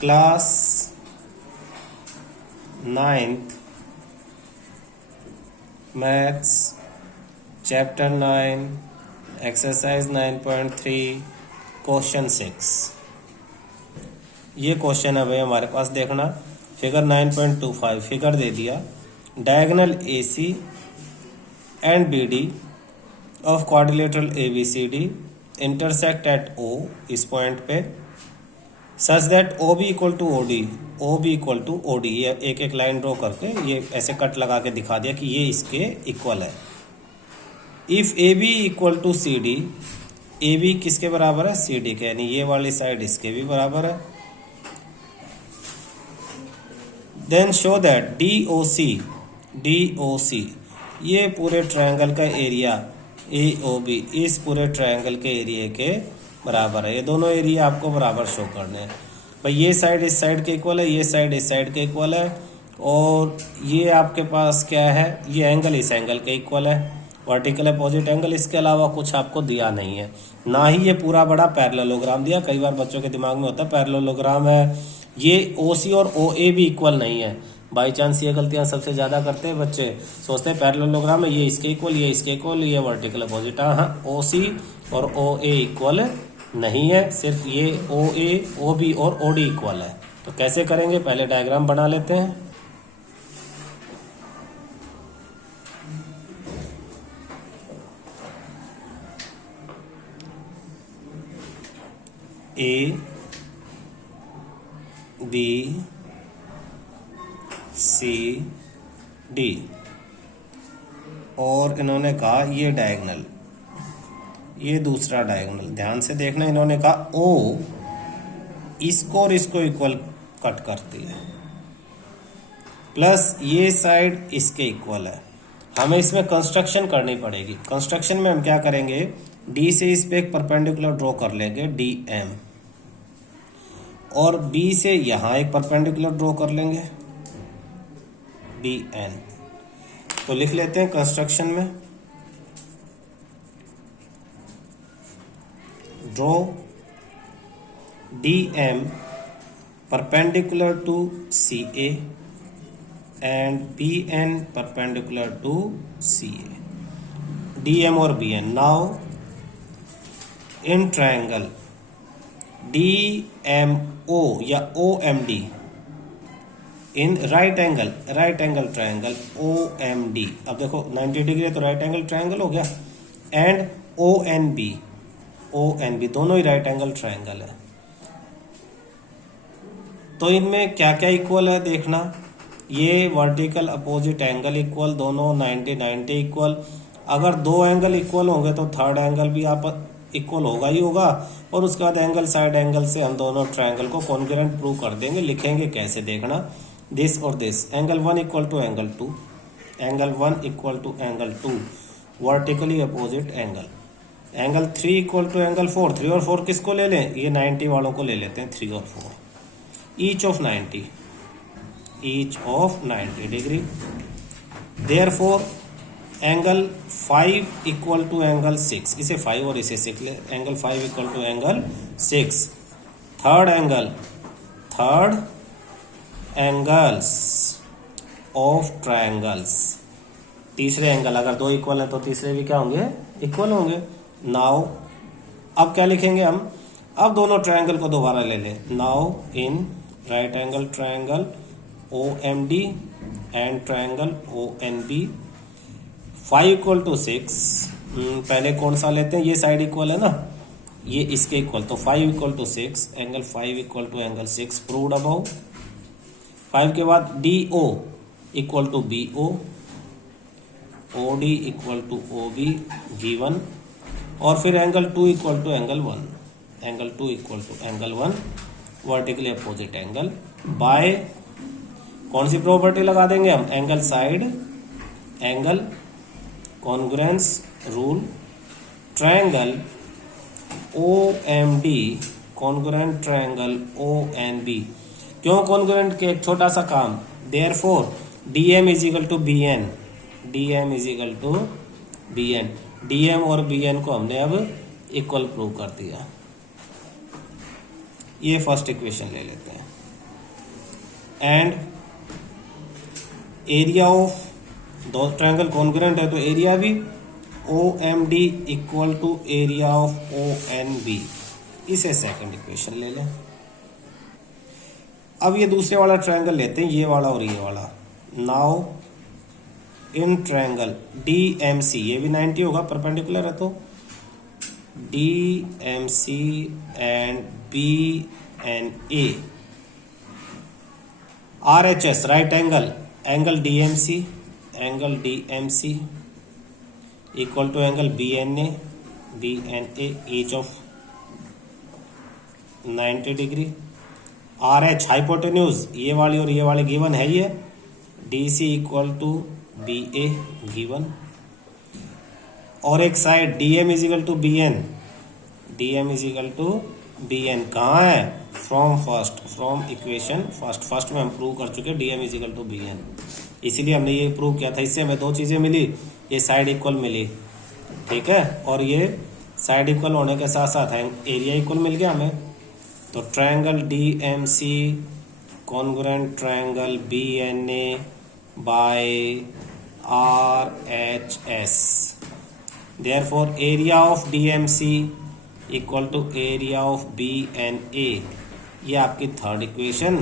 Class 9th maths chapter 9 exercise 9.3 question 6। ये question है भाई हमारे पास, देखना फिगर 9.25 फिगर दे दिया। Diagonal AC and BD of quadrilateral ABCD intersect at O, इस पॉइंट पे, such that OB equal to OD, OB equal to OD। ये एक एक लाइन ड्रॉ करके ये ऐसे कट लगा के दिखा दिया कि ये इसके इक्वल है। If AB equal to CD, AB किसके बराबर है? CD के, यानी ये वाली साइड इसके भी बराबर है। देन शो दैट DOC ये पूरे ट्रायंगल का एरिया AOB इस पूरे ट्रायंगल के एरिया के बराबर है। ये दोनों एरिया आपको बराबर शो करने हैं भाई। ये साइड इस साइड के इक्वल है, ये साइड इस साइड के इक्वल है, और ये आपके पास क्या है? ये एंगल इस एंगल के इक्वल है, वर्टिकल अपोजिट एंगल। इसके अलावा कुछ आपको दिया नहीं है, ना ही ये पूरा बड़ा पैरेललोग्राम दिया। कई बार बच्चों के दिमाग में होता है पैरेललोग्राम है, ये OC और OA भी इक्वल नहीं है। बाई चांस ये गलतियां सबसे ज़्यादा करते हैं बच्चे, सोचते हैं पैरेललोग्राम है, ये इसके इक्वल, ये इसके इक्वल, ये वर्टिकल अपोजिट। हाँ, OC और OA इक्वल नहीं है, सिर्फ ये OA, OB और OD इक्वल है। तो कैसे करेंगे? पहले डायग्राम बना लेते हैं। A B C D, और इन्होंने कहा ये डायगोनल, ये दूसरा डायगोनल। ध्यान से देखना, इन्होंने कहा O इसको और इसको इक्वल कट करती है, प्लस ये साइड इसके इक्वल है। हमें इसमें कंस्ट्रक्शन करनी पड़ेगी। कंस्ट्रक्शन में हम क्या करेंगे? D से इस पे एक परपेंडिकुलर ड्रॉ कर लेंगे DM, और B से यहाँ एक परपेंडिकुलर ड्रॉ कर लेंगे BN। तो लिख लेते हैं कंस्ट्रक्शन में, draw DM perpendicular to CA and BN perpendicular to CA, DM और BN। Now in triangle DMO या OMD in right angle triangle OMD। अब देखो 90 डिग्री है तो राइट एंगल ट्रायंगल हो गया, एंड ONB दोनों ही राइट एंगल ट्रायंगल है। तो इनमें क्या क्या इक्वल है देखना, ये वर्टिकल अपोजिट एंगल इक्वल, दोनों 90 इक्वल। अगर दो एंगल इक्वल होंगे तो थर्ड एंगल भी आप इक्वल होगा ही होगा, और उसके बाद एंगल साइड एंगल से हम दोनों ट्रायंगल को कॉन्ग्रुएंट प्रूव कर देंगे। लिखेंगे कैसे देखना, दिस और this, angle 1 equal to angle 2, angle 1 equal to angle 2 vertically opposite angle, angle 3 equal to angle 4। 3 और 4 किसको ले लें? ये 90 वालों को ले लेते हैं, 3 और 4, each of 90 degree. Therefore angle 5 equal to angle 6, इसे 5 और इसे 6 ले, angle 5 equal to angle 6। Third angles of triangles, तीसरे एंगल अगर दो इक्वल है तो तीसरे भी क्या होंगे? इक्वल होंगे। नाउ अब क्या लिखेंगे हम? अब दोनों ट्रायंगल को दोबारा ले लें। Now in right angle triangle OMD and triangle ONB 5 equal to 6। पहले कौन सा लेते हैं? ये साइड इक्वल है ना, ये इसके इक्वल, तो 5 equal to 6, angle 5 equal to angle 6 proved above. 5 के बाद DO equal to BO, OD equal to OB given, और फिर angle 2 equal to angle 1, angle 2 equal to angle 1 vertically opposite angle, by कौन सी प्रॉपर्टी लगा देंगे हम? Angle side angle congruence rule. Triangle OMD congruent triangle ONB, क्यों congruent? के एक छोटा सा काम, therefore DM is equal to BN, DM और BN को हमने अब इक्वल प्रूव कर दिया। ये फर्स्ट इक्वेशन ले लेते हैं। एंड एरिया ऑफ, दो ट्रायंगल कॉन्ग्रुएंट है तो एरिया भी OMD equal to area of ONB। इसे सेकंड इक्वेशन ले लें। अब ये दूसरे वाला ट्रायंगल लेते हैं, ये वाला और ये वाला। नाउ इन ट्रायंगल DMC, ये भी 90 होगा, परपेंडिकुलर है तो DMC and BNA, RHS right angle, angle DMC equal to angle BNA each of 90 degree. RH hypotenuse, ये वाली और ये वाले गिवन है, ये DC equal to BA given. और एक side DM equal to BN, कहाँ है? फ्रॉम इक्वेशन फर्स्ट में हम प्रूव कर चुके DM इजिकल टू BN, इसीलिए हमने ये प्रूव किया था। इससे हमें दो चीज़ें मिली, ये साइड इक्वल मिली, ठीक है, और ये साइड इक्वल होने के साथ साथ एरिया इक्वल मिल गया हमें। तो triangle DMC congruent triangle BNA by RHS, therefore area of DMC equal to area of BNA। ये आपकी third equation.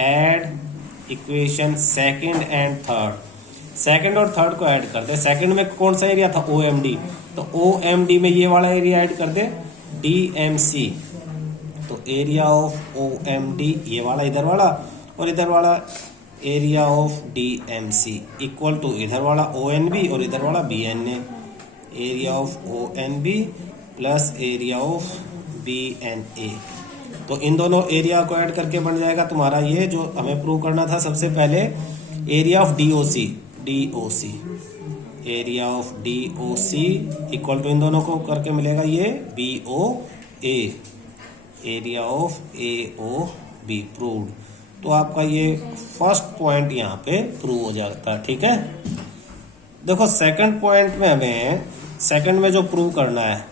Add equation second and third, second और थर्ड को ऐड कर दे। सेकंड में कौन सा एरिया था? OMD, तो OMD में ये वाला एरिया ऐड कर दे DMC, तो एरिया ऑफ OMD ये वाला, इधर वाला और इधर वाला area of DMC equal to इधर वाला ONB और इधर वाला BNA, area of ONB plus area of BNA। तो इन दोनों एरिया को ऐड करके बन जाएगा तुम्हारा ये जो हमें प्रूव करना था सबसे पहले, area of DOC, area of DOC equal to इन दोनों को करके मिलेगा ये BOA, area of AOB proved. तो आपका ये फर्स्ट पॉइंट यहाँ पे प्रूव हो जाता है, ठीक है। देखो सेकंड पॉइंट में हमें, सेकंड में जो प्रूव करना है,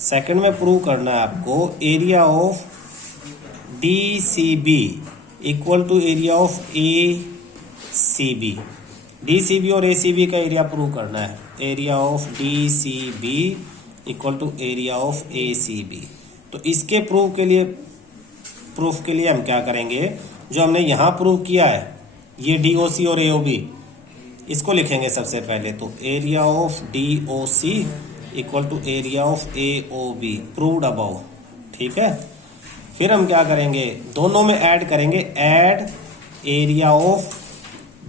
सेकंड में प्रूव करना है आपको area of DCB equal to area of ACB। DCB और ACB का एरिया प्रूव करना है, area of DCB equal to area of ACB। तो इसके प्रूफ के लिए हम क्या करेंगे, जो हमने यहाँ प्रूव किया है ये DOC और AOB, इसको लिखेंगे सबसे पहले। तो area of DOC equal to area of AOB proved above, ठीक है। फिर हम क्या करेंगे, दोनों में ऐड करेंगे, ऐड एरिया ऑफ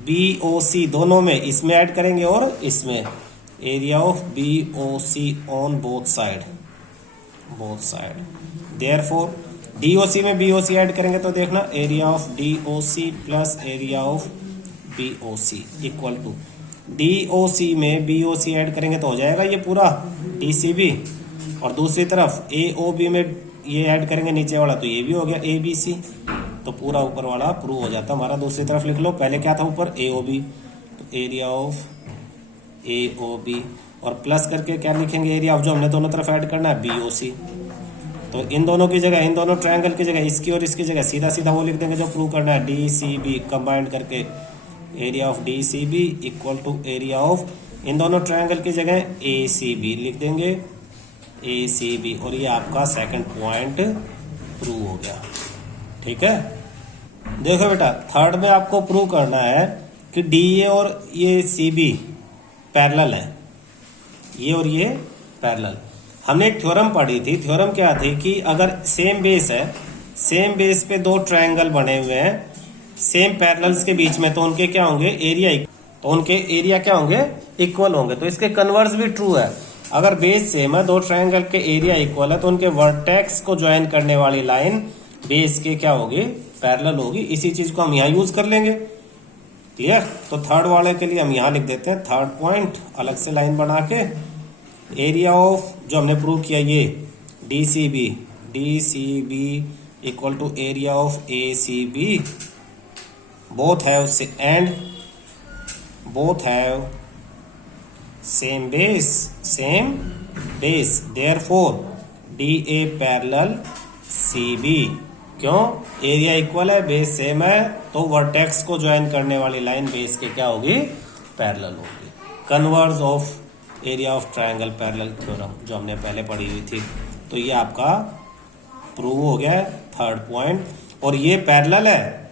BOC, दोनों में, इसमें ऐड करेंगे और इसमें, area of BOC on both side. Therefore DOC में BOC ऐड करेंगे तो देखना area of DOC plus area of BOC equal to, DOC में BOC ऐड करेंगे तो हो जाएगा ये पूरा DCB, और दूसरी तरफ AOB में ये ऐड करेंगे नीचे वाला तो ये भी हो गया ABC। तो पूरा ऊपर वाला प्रूव हो जाता हमारा। दूसरी तरफ लिख लो, पहले क्या था ऊपर AOB, तो एरिया ऑफ AOB, और प्लस करके क्या लिखेंगे, एरिया ऑफ जो हमने दोनों तरफ ऐड करना है BOC। तो इन दोनों की जगह, इन दोनों ट्रायंगल की जगह, इसकी और इसकी जगह सीधा सीधा वो लिख देंगे जो प्रूव करना है, DCB कंबाइंड करके area of DCB equal to area of, इन दोनों ट्रायंगल की जगह ACB लिख देंगे, ACB, और ये आपका सेकंड पॉइंट प्रूव हो गया, ठीक है। देखो बेटा, थर्ड में आपको प्रूव करना है कि DA और ये CB पैरेलल है, ये और ये पैरेलल। हमने एक थ्योरम पढ़ी थी, थ्योरम क्या थी कि अगर सेम बेस है, सेम बेस पे दो ट्रायंगल बने हुए हैं सेम पैरेलल्स के बीच में, तो उनके क्या होंगे, एरिया क्या होंगे, इक्वल होंगे। तो इसके कन्वर्स भी ट्रू है, अगर बेस सेम है, दो ट्रायंगल के एरिया इक्वल है, तो उनके वर्टेक्स को ज्वाइन करने वाली लाइन बेस के क्या होगी, पैरेलल होगी। इसी चीज को हम यहाँ यूज कर लेंगे, क्लियर। तो थर्ड वाले के लिए हम यहाँ लिख देते हैं, थर्ड पॉइंट अलग से लाइन बना के, एरिया ऑफ जो हमने प्रूव किया ये DCB equal to area of ACB, both have same base, therefore DA parallel CB क्यों? एरिया इक्वल है, बेस सेम है, तो वर्टेक्स को ज्वाइन करने वाली लाइन बेस के क्या होगी? पैरेलल होगी। Converse of area of triangle parallel theorem जो हमने पहले पढ़ी हुई थी। तो ये आपका प्रूव हो गया थर्ड पॉइंट। और ये पैरेलल है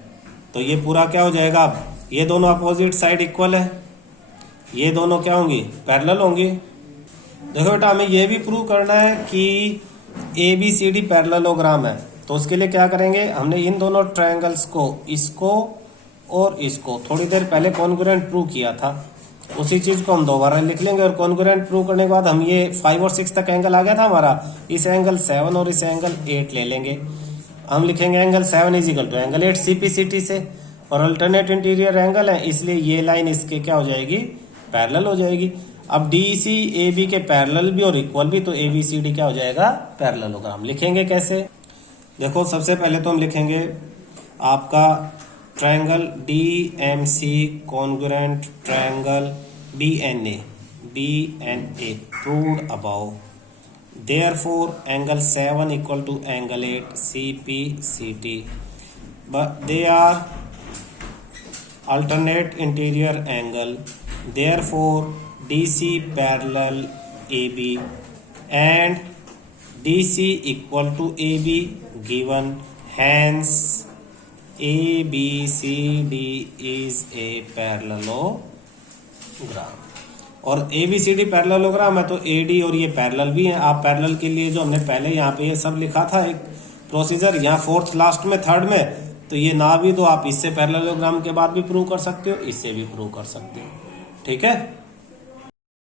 तो ये पूरा क्या हो जाएगा? अब ये दोनों अपोजिट साइड इक्वल है, ये दोनों क्या होंगी? पैरेलल होंगी। देखो बेटा, हमें ये भी प्रूव करना है कि A B C D parallelogram है। तो उसके लिए क्या करेंगे? हमने इन दोनों ट्रायंगल्स को, इसको और इसको, थोड़ी देर पहले कॉन्ग्रुएंट प्रूव किया था। उसी चीज को हम दोबारा लिख लेंगे और कॉन्ग्रुएंट प्रूव करने के बाद हम ये 5 और 6 तक एंगल आ गया था हमारा, इस एंगल 7 और इस एंगल 8 ले लेंगे। हम लिखेंगे angle 7 is equal to angle 8 CPCT से, और अल्टरनेट इंटीरियर एंगल है इसलिए ये लाइन इसके क्या हो जाएगी? पैरेलल हो जाएगी। अब DEC AB के पैरेलल भी और इक्वल भी, तो ABCD क्या हो जाएगा? पैरेललोग्राम। लिखेंगे कैसे? देखो, सबसे पहले तो हम लिखेंगे आपका triangle DMC congruent triangle BNA proved above. Therefore angle 7 equal to angle 8 CPCT, but they are alternate interior angle. Therefore DC parallel AB and DC equal to AB given. Hence ABCD is a parallelogram। और ABCD parallelogram है तो AD और ये parallel भी है। आप parallel के लिए जो हमने पहले यहाँ पे ये सब लिखा था एक प्रोसीजर, यहाँ फोर्थ लास्ट में थर्ड में, तो ये ना भी तो आप इससे पैरेललोग्राम के बाद भी प्रूव कर सकते हो, इससे भी प्रूव कर सकते हो। ठीक है।